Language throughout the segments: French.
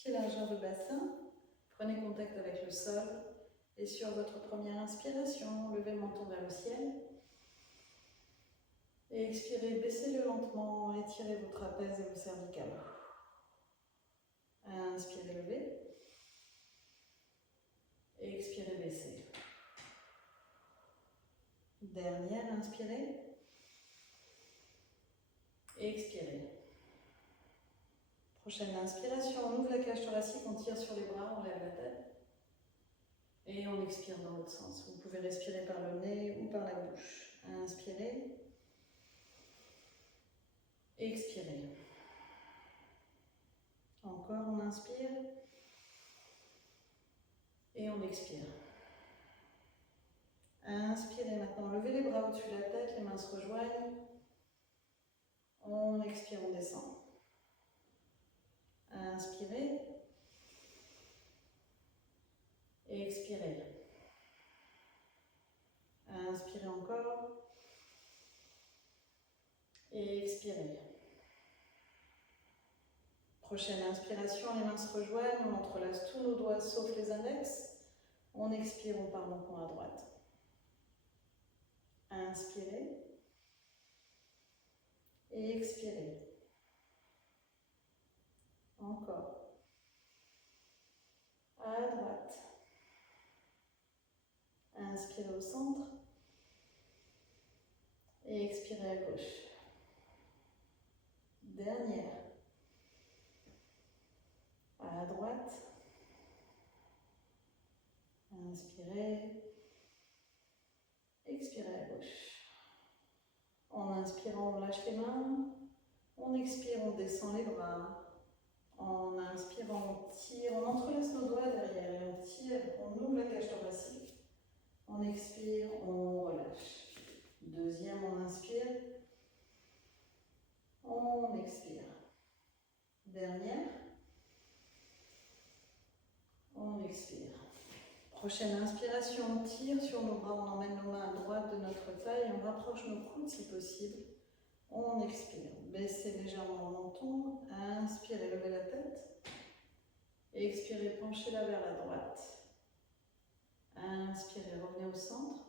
pied largeur de bassin. Prenez contact avec le sol. Et sur votre première inspiration, levez le menton vers le ciel. Et expirez, baissez-le lentement, étirez vos trapèzes et vos cervicales. Inspirez, levez. Et expirez, baissez. Dernière, inspirez. Et expirez. Prochaine inspiration, on ouvre la cage thoracique, on tire sur les bras, on lève la tête. Et on expire dans l'autre sens. Vous pouvez respirer par le nez ou par la bouche. Inspirez. Expirez. Encore, on inspire. Et on expire. Inspirez maintenant. Levez les bras au-dessus de la tête, les mains se rejoignent. On expire, on descend. Inspirez. Et expirez. Inspirez encore. Et expirez. Prochaine inspiration, les mains se rejoignent, on entrelace tous nos doigts sauf les index. On expire, on part menton à droite. Inspirez. Et expirez. Encore. À droite. Inspirez au centre. Et expirez à gauche. Dernière. À droite. Inspirez. Expirez à gauche. En inspirant, on lâche les mains. On expire, on descend les bras. En inspirant, on tire, on entrelace nos doigts derrière et on tire, on ouvre la cage thoracique. On expire, on relâche. Deuxième, on inspire. On expire. Dernière. On expire. Prochaine inspiration, on tire sur nos bras, on emmène nos mains à droite de notre taille et on rapproche nos coudes si possible. On expire. Baissez légèrement le menton. Inspirez, levez la tête. Expirez, penchez-la vers la droite. Inspirez, revenez au centre.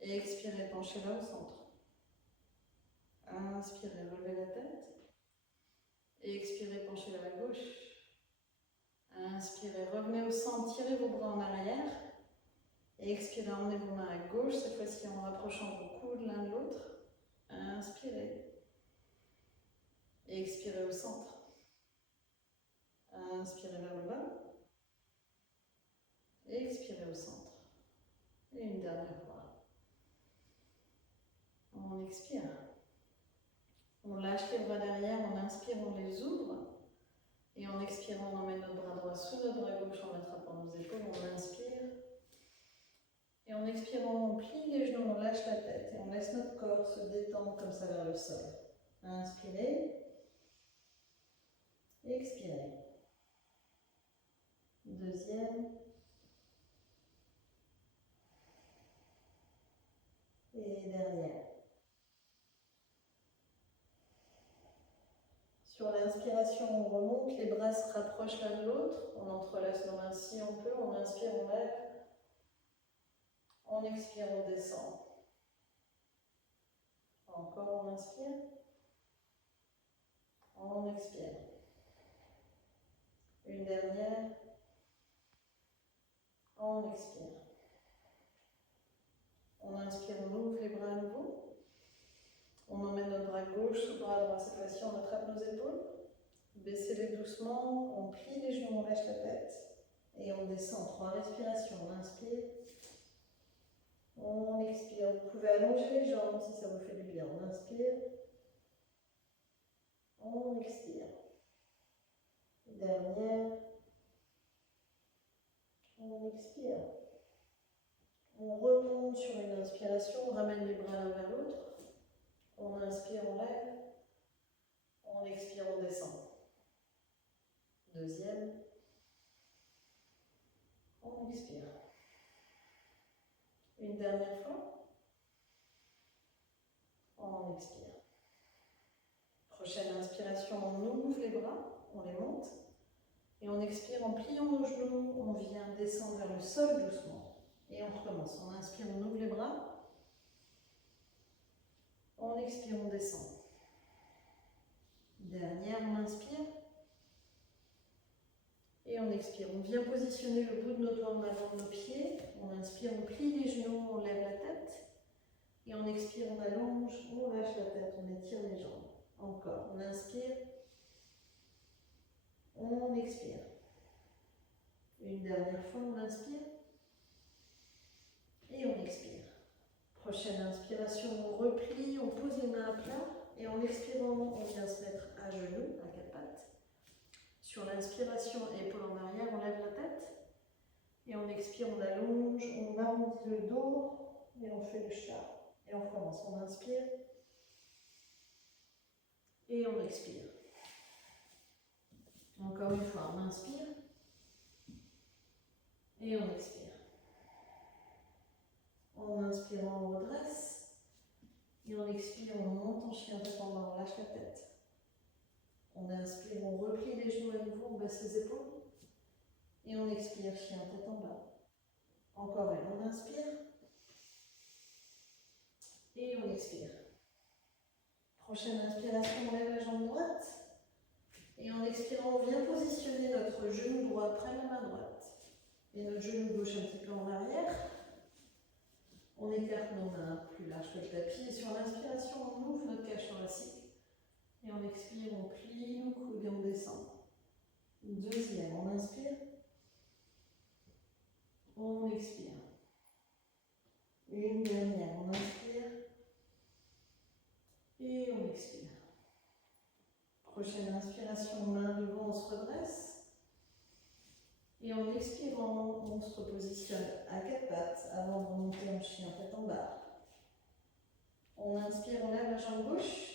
Et expirez, penchez-la au centre. Inspirez, relevez la tête. Et expirez, penchez-la à gauche. Inspirez, revenez au centre, tirez vos bras en arrière. Et expirez, emmenez vos mains à gauche, cette fois-ci en rapprochant vos coudes l'un de l'autre. Inspirez. Et expirez au centre. Inspirez vers le bas. Et expirez au centre. Et une dernière fois. On expire. On lâche les bras derrière, on inspire, on les ouvre. Et en expirant, on emmène notre bras droit sous notre bras gauche en attrapant nos épaules. On inspire. Et en expirant, on plie les genoux, on lâche la tête. Et on laisse notre corps se détendre comme ça vers le sol. Inspirez. Expirez. Deuxième. Et dernière. Sur l'inspiration, on remonte, les bras se rapprochent l'un de l'autre. On entrelace nos mains si on peut. On inspire, on lève. On expire, on descend. Encore, on inspire. On expire. Une dernière. On expire. On inspire, on ouvre les bras à nouveau. On emmène notre bras gauche sous le bras droit. Cette fois-ci, on attrape nos épaules. Baissez-les doucement. On plie les genoux, on lâche la tête. Et on descend. 3 respirations. On inspire. On expire. Vous pouvez allonger les jambes si ça vous fait du bien. On inspire. On expire. Dernière. On expire. On remonte sur une inspiration. On ramène les bras l'un vers l'autre. On inspire, on lève. On expire, on descend. Deuxième. On expire. Une dernière fois. On expire. Prochaine inspiration, on ouvre les bras, on les monte. Et on expire en pliant nos genoux, on vient descendre vers le sol doucement. Et on recommence. On inspire, on ouvre les bras. On expire, on descend. Dernière, on inspire. Et on expire. On vient positionner le bout de nos doigts en avant de nos pieds. On inspire, on plie les genoux, on lève la tête. Et on expire, on allonge, on lâche la tête, on étire les jambes. Encore, on inspire. On expire. Une dernière fois, on inspire. Et on expire. Prochaine inspiration, on replie, on pose les mains à plat. Et en expirant, on vient se mettre à genoux, à quatre pattes. Sur l'inspiration, épaule en arrière, on lève la tête. Et on expire, on allonge, on arrondit le dos. Et on fait le chat. Et on recommence. On inspire. Et on expire. Encore une fois, on inspire. Et on expire. En inspirant, on redresse. Et en expirant, on monte en chien tête en bas, on lâche la tête. On inspire, on replie les genoux à nouveau, on baisse les épaules. Et on expire, chien tête en bas. Encore une, on inspire. Et on expire. Prochaine inspiration, on lève la jambe droite. Et en expirant, on vient positionner notre genou droit près de la main droite. Et notre genou gauche un petit peu en arrière. On écarte nos mains plus larges que le tapis. Et sur l'inspiration, on ouvre notre cage thoracique. Et on expire, on plie nos coudes et on descend. Deuxième, on inspire. On expire. Une dernière, on inspire. Et on expire. Prochaine inspiration, main devant, on se redresse. Et en expirant, on se repositionne à quatre pattes avant de remonter en chien tête en bas. On inspire, on lève la jambe gauche.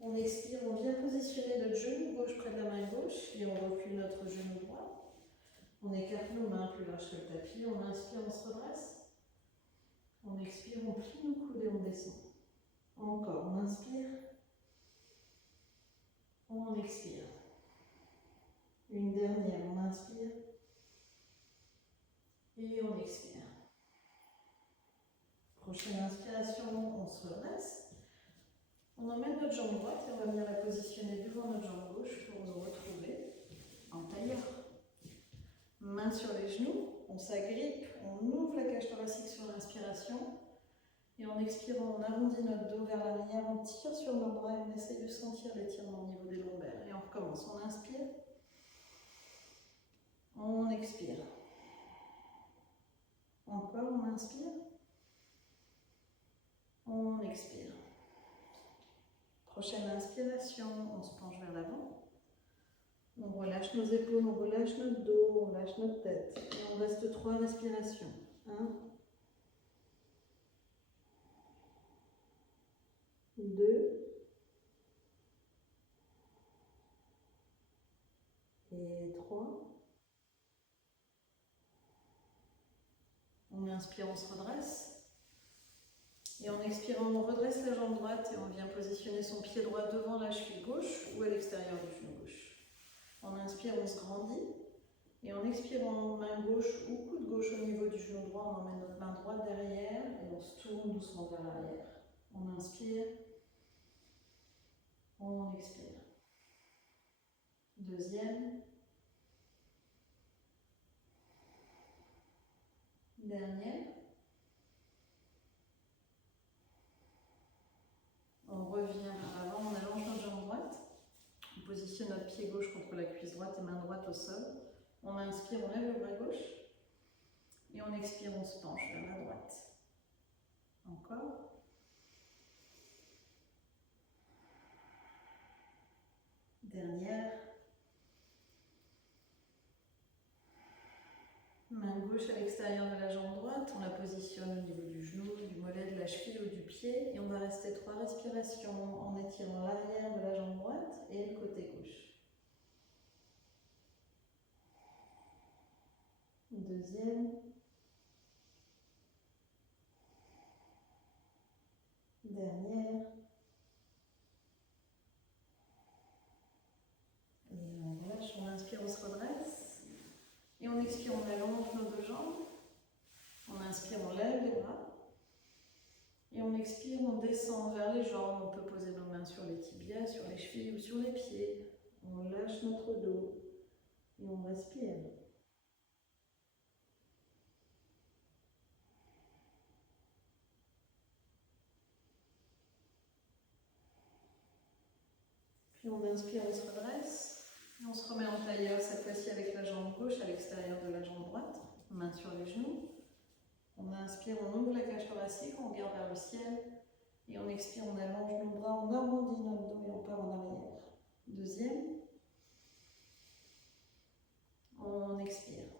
On expire, on vient positionner notre genou gauche près de la main gauche et on recule notre genou droit. On écarte nos mains plus larges que le tapis. On inspire, on se redresse. On expire, on plie nos coudes et on descend. Encore, on inspire. On expire. Une dernière, on inspire. Et on expire. Prochaine inspiration, on se redresse. On emmène notre jambe droite et on va venir la positionner devant notre jambe gauche pour nous retrouver en tailleur. Main sur les genoux, on s'agrippe, on ouvre la cage thoracique sur l'inspiration. Et en expirant, on arrondit notre dos vers l'arrière, on tire sur nos bras et on essaye de sentir l'étirement au niveau des lombaires. Et on recommence, on inspire. On expire. Encore, on inspire. On expire. Prochaine inspiration, on se penche vers l'avant. On relâche nos épaules, on relâche notre dos, on lâche notre tête. Et on reste 3 respirations. 1, 2 et 3. On inspire, on se redresse. Et en expirant, on redresse la jambe droite et on vient positionner son pied droit devant la cheville gauche ou à l'extérieur du genou gauche. On inspire, on se grandit. Et en expirant, main gauche ou coude gauche au niveau du genou droit, on emmène notre main droite derrière et on se tourne doucement vers l'arrière. On inspire. On expire. Deuxième. Dernière. On revient vers l'avant, on allonge notre jambe droite. On positionne notre pied gauche contre la cuisse droite et main droite au sol. On inspire, on lève le bras gauche. Et on expire, on se penche vers la droite. Encore. Dernière. Main gauche à l'extérieur de la jambe droite, on la positionne au niveau du genou, du mollet, de la cheville ou du pied. Et on va rester 3 respirations en étirant l'arrière de la jambe droite et le côté gauche. Deuxième. Dernière. Et on relâche, on inspire, on se expire, on descend vers les jambes. On peut poser nos mains sur les tibias, sur les chevilles ou sur les pieds. On lâche notre dos et on respire. Puis on inspire, on se redresse. Et on se remet en tailleur, cette fois-ci avec la jambe gauche à l'extérieur de la jambe droite. Main sur les genoux. On inspire, on ouvre la cage thoracique, on regarde vers le ciel. Et on expire, on allonge nos bras, on arrondit notre dos et on part en arrière. Deuxième. On expire.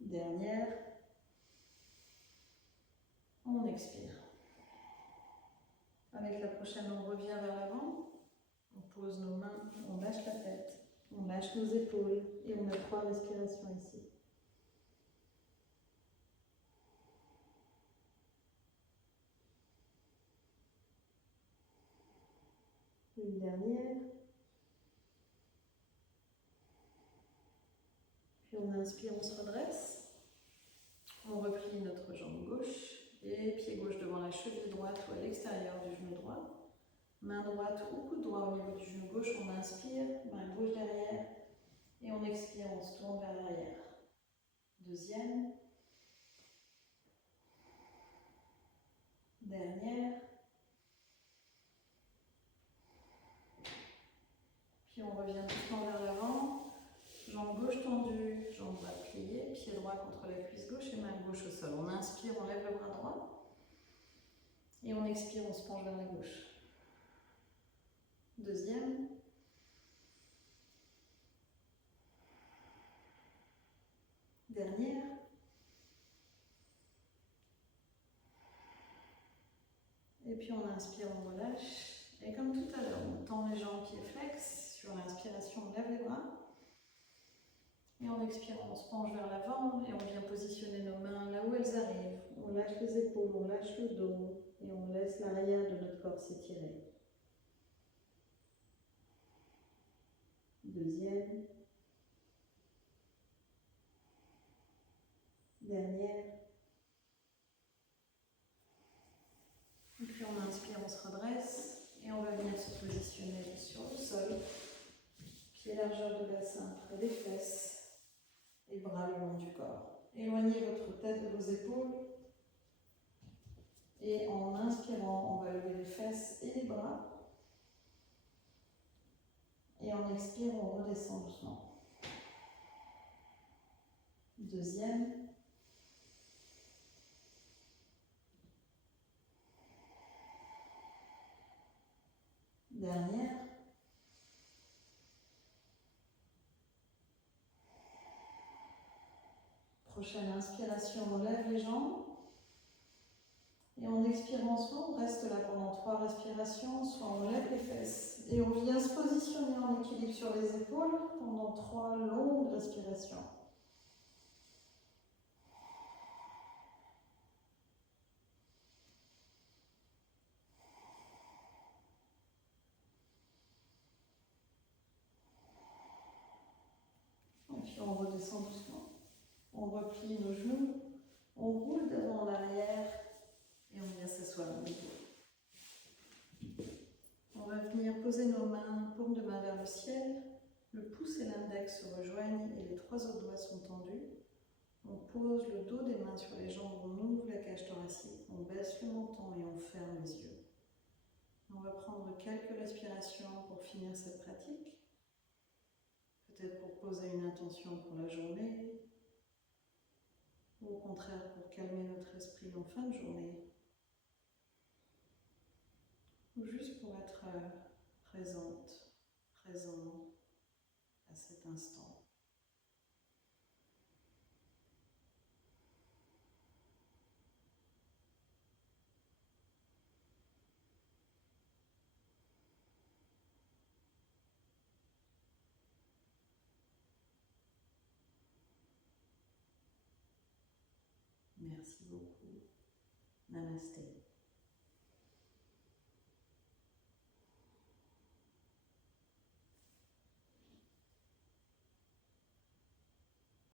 Dernière. On expire. Avec la prochaine, on revient vers l'avant. On pose nos mains, on lâche la tête, on lâche nos épaules et on a 3 respirations ici. Une dernière. Puis on inspire, on se redresse. On replie notre jambe gauche et pied gauche devant la cheville droite ou à l'extérieur du genou droit. Main droite ou coude droit au niveau du genou gauche, on inspire, main gauche derrière et on expire, on se tourne vers l'arrière. Deuxième. Dernière. Puis on revient doucement vers l'avant, jambe gauche tendue, jambe droite pliée, pied droit contre la cuisse gauche et main gauche au sol. On inspire, on lève le bras droit et on expire, on se penche vers la gauche. Deuxième. Dernière. Et puis on inspire, on relâche. Et comme tout à l'heure, on tend les jambes, pieds flex. Sur l'inspiration, on lève les bras. Et en expirant, on se penche vers l'avant et on vient positionner nos mains là où elles arrivent. On lâche les épaules, on lâche le dos et on laisse l'arrière de notre corps s'étirer. Deuxième. Dernière. Et puis on inspire, on se redresse et on va venir se positionner sur le sol. Pied largeur de bassin près des fesses et bras le long du corps. Éloignez votre tête de vos épaules. Et en inspirant, on va lever les fesses et les bras. Et en expirant, on redescend doucement. Deuxième. Dernière. Prochaine inspiration, on lève les jambes. Et en expirant, soit on reste là pendant 3 respirations, soit on lève les fesses. Et on vient se positionner en équilibre sur les épaules pendant 3 longues respirations. Et puis on redescend doucement. On replie nos genoux, on roule devant en arrière et on vient s'asseoir au milieu. On va venir poser nos mains, paume de main vers le ciel. Le pouce et l'index se rejoignent et les 3 autres doigts sont tendus. On pose le dos des mains sur les jambes, on ouvre la cage thoracique, on baisse le menton et on ferme les yeux. On va prendre quelques respirations pour finir cette pratique. Peut-être pour poser une intention pour la journée, ou au contraire pour calmer notre esprit en fin de journée, ou juste pour être présente, présent à cet instant. Merci beaucoup. Namasté.